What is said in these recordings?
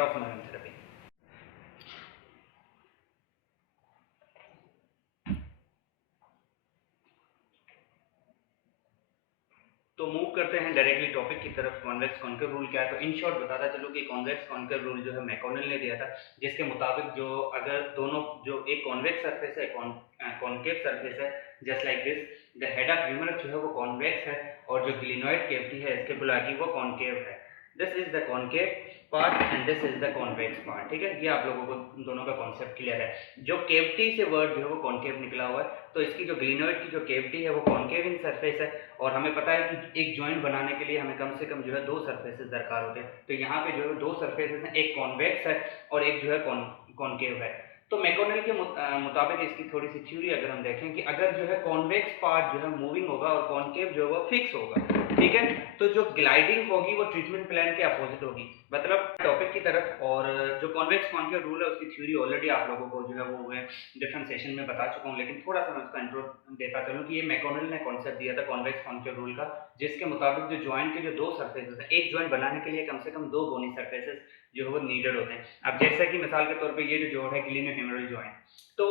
Of immunotherapy. तो move करते हैं डायरेक्टली टॉपिक की तरफ, कॉन्वेक्स कॉन्केव रूल क्या है। तो इन शॉर्ट बताता चलूँ कि कॉन्वेक्स कॉन्केव रूल जो है मैकॉनेल ने दिया था, जिसके मुताबिक जो अगर दोनों जो एक कॉन्वेक्स सरफेस है कॉन्केव सरफेस है just like this, the head of humerus जो है वो कॉन्वेक्स है और जो ग्लिनोइड कैविटी है स्कैपुला की वो कॉन्केव है। This is the concave part and this is the convex part. ठीक है, ये आप लोगों को दोनों का कॉन्सेप्ट क्लियर है। जो कैविटी से वर्ड जो है वो कॉन्केव निकला हुआ है, तो इसकी जो ग्लिनोइड की जो कैविटी है वो कॉन्केव इन सरफेस है और हमें पता है कि एक जॉइंट बनाने के लिए हमें कम से कम जो है 2 सरफेसेस दरकार होते हैं। तो यहाँ पे जो है 2 सरफेसेस हैं, एक कॉन्वेक्स है और एक जो है कॉन्केव है। तो मैकॉनेल के मुताबिक इसकी थोड़ी सी थ्योरी अगर हम देखें कि अगर जो है कॉन्वेक्स पार्ट जो है मूविंग होगा और कॉन्केव जो है वो फिक्स होगा, ठीक है, तो जो ग्लाइडिंग होगी वो ट्रीटमेंट प्लान के अपोजिट होगी। मतलब टॉपिक की तरफ, और जो कॉन्वेक्स कॉन्केव रूल है उसकी थ्योरी ऑलरेडी आप लोगों को जो है वो मैं डिफरेंट सेशन में बता चुका हूँ, लेकिन थोड़ा सा मैं उसका इंट्रो देता चलूँ कि ये मैकॉनेल ने कॉन्सेप्ट दिया था कॉन्वेक्स कॉन्केव रूल का, जिसके मुताबिक जो जॉइंट के जो 2 सरफेसेस हैं, एक जॉइंट बनाने के लिए कम से कम 2 बोनी सरफेसेस जो है वो नीडेड होते हैं। अब जैसा कि मिसाल के तौर पे ये जो जॉइंट है ग्लिनोह्यूमरल जॉइंट, तो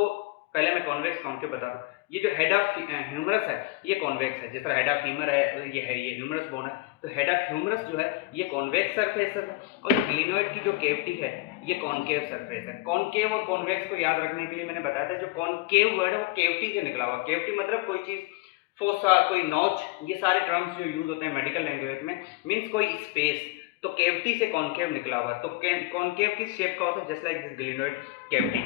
पहले मैं कॉन्वेक्स कॉन्केव बता दूं। ये जो हेड ऑफ ह्यूमरस है ये कॉन्वेक्स है, जिस तरह हेड ऑफ फीमर है ये ह्यूमरस बोन है, तो हेड ऑफ ह्यूमरस जो है ये कॉन्वेक्स सरफेस है और जो ग्लिनोइड की जो कैविटी है ये कॉन्केव सरफेस है। कॉन्केव और कॉन्वेक्स को याद रखने के लिए मैंने बताया था जो कॉन्केव वर्ड है वो कैविटी से निकला हुआ। कैविटी मतलब कोई चीज, फोसा, कोई नॉच, ये सारे टर्म्स जो यूज होते हैं मेडिकल लैंग्वेज में, मींस कोई स्पेस। तो कैविटी से कॉन्केव निकला हुआ। तो कॉन्केव किस शेप का होता है? Just like this glenoid cavity,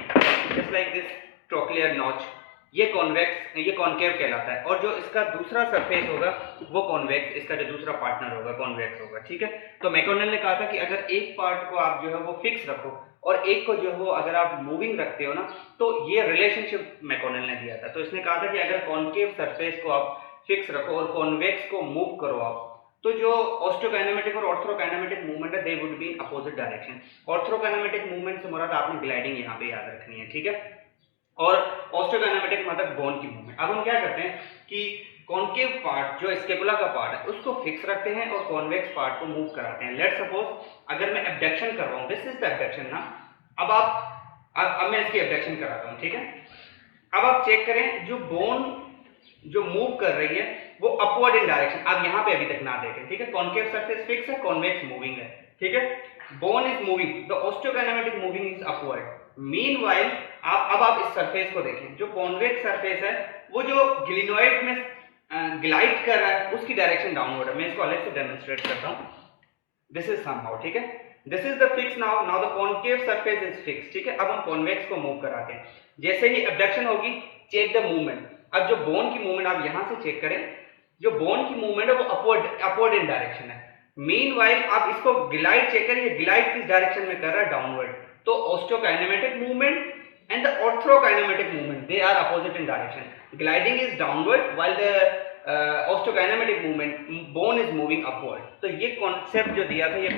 just like this trochlear notch, ये कॉन्वेक्स, ये कॉन्केव कहलाता है। और जो इसका दूसरा सरफेस होगा वो कॉन्वेक्स, इसका जो दूसरा पार्टनर होगा कॉन्वेक्स होगा। ठीक है, तो मैकॉनेल ने कहा था कि अगर एक पार्ट को आप जो है वो फिक्स रखो और एक को जो है वो अगर आप मूविंग रखते हो ना, तो ये रिलेशनशिप मैकॉनेल ने दिया था। तो इसने कहा था कि अगर कॉन्केव सरफेस को आप फिक्स रखो और कॉन्वेक्स को मूव करो आप, तो जो ऑस्टियोकाइनेमेटिक और ऑर्थ्रोकाइनेमेटिक मूवमेंट है they would be in opposite direction. Arthrokinematic movement से मुराद आपने ग्लाइडिंग यहाँ पे याद रखनी है, ठीक है, और ऑस्टियोकाइनेमेटिक मतलब बोन की मूवमेंट। अब हम क्या करते हैं कि कॉन्केव पार्ट जो स्केपुला का पार्ट है उसको फिक्स रखते हैं और कॉन्वेक्स पार्ट को मूव कराते हैं। लेट्स सपोज अगर मैं एब्डक्शन कर रहा हूं, दिस इज द एब्डक्शन ना, अब मैं इसकी एब्डक्शन कराता हूं, ठीक है। अब आप चेक करें जो बोन जो मूव कर रही है वो अपवर्ड इन डायरेक्शन, आप यहां पे अभी तक ना देखें, ठीक है। कॉन्केव सरफेस फिक्स है, कॉन्वेक्स मूविंग है, ठीक है। Bone is moving, the osteokinematic moving is upward. Meanwhile आप इस सरफेस को देखें, जो कॉन्वेक्स सरफेस है वो जो ग्लिनोइड में ग्लाइड कर रहा है उसकी डायरेक्शन डाउनवर्ड है। मैं इसको अलग से डेमोंस्ट्रेट करता हूं। दिस इज समहाउ, ठीक है, this is the fix. Now the concave surface is fix, ठीक है। अब हम कॉन्वेक्स को मूव कराते हैं। जैसे ही एब्डक्शन होगी, चेक द मूवमेंट। अब जो बोन की मूवमेंट आप यहां से चेक करें, जो बोन की मूवमेंट है वो अपवर्ड इन डायरेक्शन है। मीनवाइल आप इसको ग्लाइड चेक करें, ये ग्लाइड किस डायरेक्शन में कर रहा है? डाउनवर्ड। तो ऑस्टियोकाइनेमेटिक movement and the orthokinetic movement they are opposite in direction. Gliding is downward while the osteokinetic movement bone is moving upward. तो ये कॉन्सेप्ट जो दिया था ये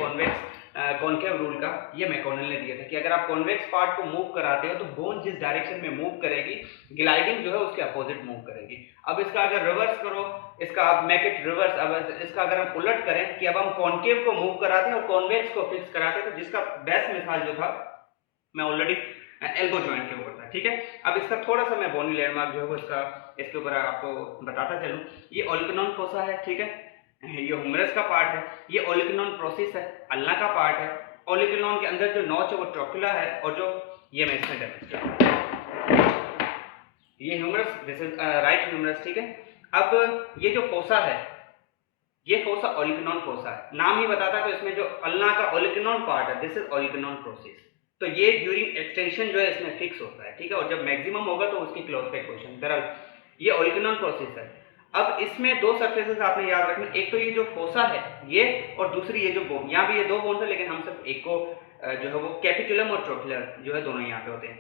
कॉन्केव रूल का, ये मैकॉनेल ने दिया था कि अगर आप कॉन्वेक्स पार्ट को मूव कराते हो तो बोन जिस डायरेक्शन में मूव करेगी, ग्लाइडिंग जो है उसके अपोजिट मूव करेगी। अब इसका अगर रिवर्स करो, इसका आप मेक इट रिवर्स, अब इसका अगर हम उलट करें कि अब हम कॉन्केव को मूव कराते हैं और कॉन्वेक्स को फिक्स कराते हैं, तो जिसका बेस्ट मिसाल जो था मैं ऑलरेडी एल्बो जॉइंट के ऊपर था, ठीक है। अब इसका थोड़ा सा मैं बोनी लैंडमार्क जो है वो इसके ऊपर आपको बताता चलूं। ये ओलिकनोन फोसा है, ठीक है, ये ह्यूमरस का पार्ट है, ये ओलिकनोन प्रोसेस है, अल्ना का पार्ट है। ओलिकनोन के अंदर जो नॉच है वो ट्रोक्युला है और जो ये मैं इसमें डेमोंस्ट्रेट, ये humerus, this is right humerus, ठीक है। अब ये जो फोसा है ये फोसा ओलिकनोन फोसा है, नाम ही बताता है। तो इसमें जो अल्ना का ओलिकनोन पार्ट है दिस इज ओलिकनोन प्रोसेस, तो ये ड्यूरिंग एक्सटेंशन जो है इसमें फिक्स होता है, ठीक है, और जब मैक्सिमम होगा तो उसकी क्लोज पे क्वेश्चन। दरअसल ये ओलिकनोन प्रोसेस है। अब इसमें 2 सरफेसेस आपने याद रखने, एक तो ये जो फोसा है ये, और दूसरी ये जो बोन। यहाँ भी ये 2 बोन है लेकिन हम सब एक को जो है वो कैपिचुलम और ट्रोक्युलर जो है दोनों यहाँ पे होते हैं।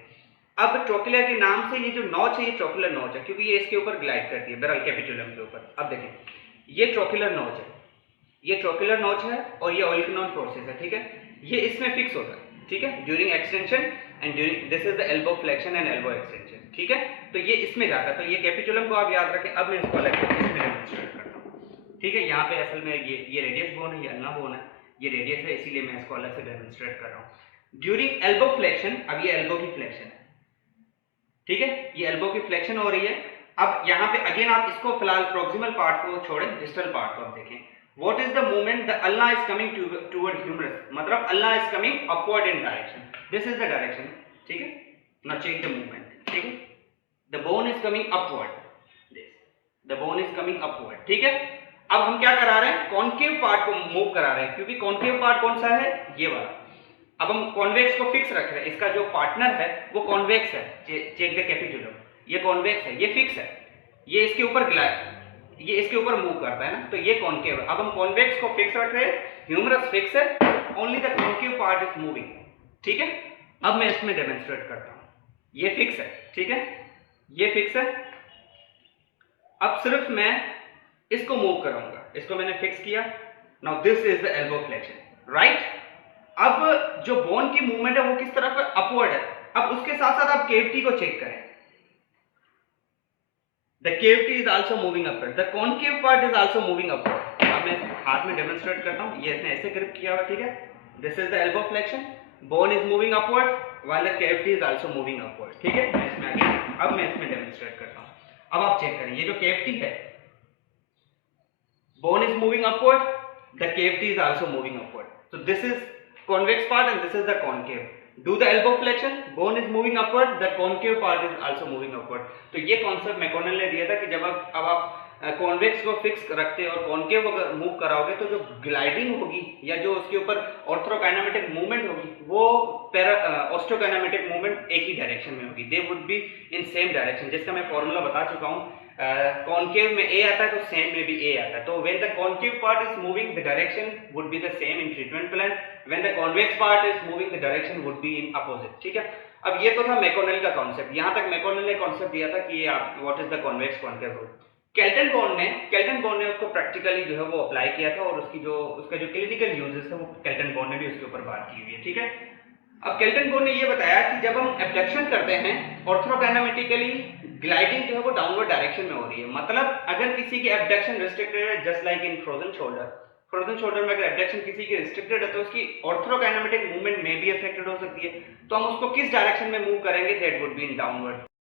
अब ट्रोक्युलर के नाम से ये जो नॉच है ये ट्रोक्युलर नॉच है क्योंकि ये इसके ऊपर ग्लाइड करती है, बहरहाल कैपिचुलम के ऊपर। अब देखें ये ट्रोक्युलर नॉच है, ये ट्रोक्युलर नॉच है और ये ओलिकनोन प्रोसेस है, ठीक है। ये इसमें फिक्स होता है, ठीक है, during extension and during, this is the elbow flexion and elbow extension, ठीक है। तो ये इसमें जाता है, तो ये कैपिचुलम को आप याद रखें। अब मैं इसको अलग से इसमें डेमोंस्ट्रेट करता हूं, ठीक है। यहाँ पे असल में ये रेडियस बोन है, ये अल्ना बोन है, ये रेडियस है, इसीलिए मैं इसको अलग से डेमोंस्ट्रेट कर रहा हूँ। ड्यूरिंग एल्बो फ्लेक्शन, अब ये एल्बो की फ्लेक्शन है, ठीक है, ये एल्बो की फ्लेक्शन हो रही है। अब यहाँ पे अगेन आप इसको फिलहाल प्रोक्सिमल पार्ट को छोड़ें, डिस्टल पार्ट को आप देखें। What is the movement? The ulna is coming toward humerus, मतलब ulna is coming upward in direction, this is the direction, ठीक है। नाउ चेक द मूवमेंट, ठीक है, the bone is coming upward, the bone is coming upward, ठीक है। अब हम क्या करा रहे हैं? कॉन्केव पार्ट को मूव करा रहे हैं, क्योंकि कॉन्केव पार्ट कौन सा है? ये वाला। अब हम कॉन्वेक्स को फिक्स रख रहे हैं, इसका जो पार्टनर है वो कॉन्वेक्स है, चेक द कैपिटुलम, ये कॉन्वेक्स है, ये फिक्स है, ये इसके ऊपर ये इसके ऊपर मूव करता है ना, तो ये कॉन्केव है। अब हम कॉन्वेक्स को फिक्स रख रहे हैं, ह्यूमरस फिक्स है, only the concave part is moving, ठीक है। अब मैं इसमें डेमोन्स्ट्रेट करता हूं, ये फिक्स है, ठीक है, ये फिक्स है। अब सिर्फ मैं इसको मूव कराऊंगा, इसको मैंने फिक्स किया। Now this is the elbow flexion, right. अब जो बोन की मूवमेंट है वो किस तरफ है? अपवर्ड है। अब उसके साथ साथ आप केविटी को चेक करें, the cavity is also moving upward, the concave part is also moving upward. अब मैं हाथ में डेमोन्स्ट्रेट करता हूं, ये इसने ऐसे ग्रिप किया हुआ, ठीक है, this is the elbow flexion, bone is moving upward while the cavity is also moving upward, ठीक है। मैं इसमें आगे, अब मैं इसमें डेमोन्स्ट्रेट करता हूं। अब आप चेक करें, ये जो केविटी है, bone is moving upward, the cavity is also moving upward, so this is convex part and this is the concave. Do the elbow flexion, bone is moving upward, the concave part is also moving upward. तो ये concept मैकोनेल ने दिया था कि जब आप convex को fix रखते और कॉन्केव अगर मूव कराओगे तो जो ग्लाइडिंग होगी या जो उसके ऊपर ऑर्थोकाइनेमेटिक मूवमेंट होगी वो ऑस्टोकाइनेमेटिक मूवमेंट एक ही डायरेक्शन में होगी, दे would be in same direction, जिसका मैं फॉर्मूला बता चुका हूँ। कॉन्केव में ए आता है तो सेम में भी ए आता है, तो when the concave part is moving the direction would be the same in treatment plan, when the convex part is moving the direction would be in opposite, ठीक है। अब ये तो था मैकोनेल का कॉन्सेप्ट, यहाँ तक मैकोनेल ने कॉन्सेप्ट दिया था कि what is the convex concave rule. Kelton bond ने उसको प्रैक्टिकली जो है वो अप्लाई किया था और उसका जो क्लिनिकल यूजेस है वो केल्टन बॉन्ड ने भी उसके ऊपर बात की हुई है, ठीक है। अब केल्टन बॉन्ड ने ये बताया कि जब हम एब्डक्शन करते हैं ऑर्थोकाइनेमेटिकली ग्लाइडिंग जो है वो डाउनवर्ड डायरेक्शन में हो रही है, मतलब अगर किसी की एब्डक्शन रिस्ट्रिक्टेड है, just like in frozen shoulder में अगर एब्डक्शन किसी की रिस्ट्रिक्टेड है तो उसकी ऑर्थोकाइनेमेटिक मूवमेंट में भी अफेक्टेड हो सकती है, तो हम उसको किस डायरेक्शन में मूव करेंगे? That would be in downward.